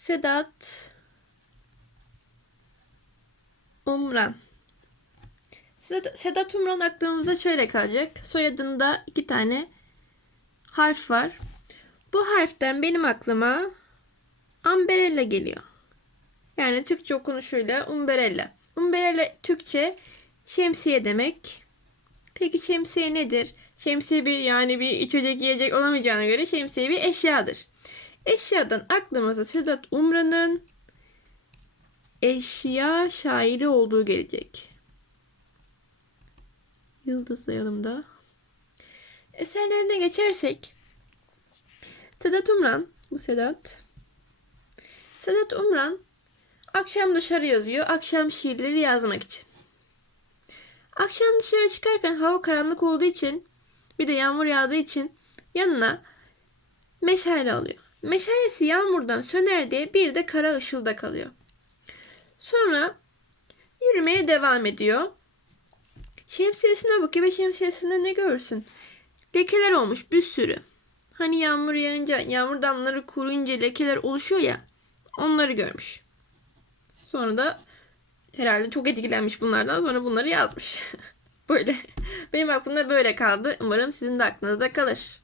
Sedat Umran. Sedat, Sedat Umran aklımızda şöyle kalacak. Soyadında iki tane harf var. Bu harften benim aklıma Amberella geliyor. Yani Türkçe okunuşuyla Umberella. Umberella Türkçe şemsiye demek. Peki şemsiye nedir? Şemsiye bir yani bir içecek yiyecek olamayacağına göre şemsiye bir eşyadır. Eşyadan aklımıza Sedat Umran'ın eşya şairi olduğu gelecek. Yıldızlayalım da. Eserlerine geçersek Sedat Umran, bu Sedat. Sedat Umran akşam dışarı yazıyor, akşam şiirleri yazmak için. Akşam dışarı çıkarken hava karanlık olduğu için bir de yağmur yağdığı için yanına meşale alıyor. Meşalesi yağmurdan söner diye bir de kara ışılda kalıyor. Sonra yürümeye devam ediyor. Şemsiyesine bakıyor ve şemsiyesinde ne görsün? Lekeler olmuş bir sürü. Hani yağmur yağınca, yağmur damlaları kuruyunca lekeler oluşuyor ya. Onları görmüş. Sonra da herhalde çok etkilenmiş bunlardan sonra bunları yazmış. böyle. Benim aklımda böyle kaldı. Umarım sizin de aklınızda kalır.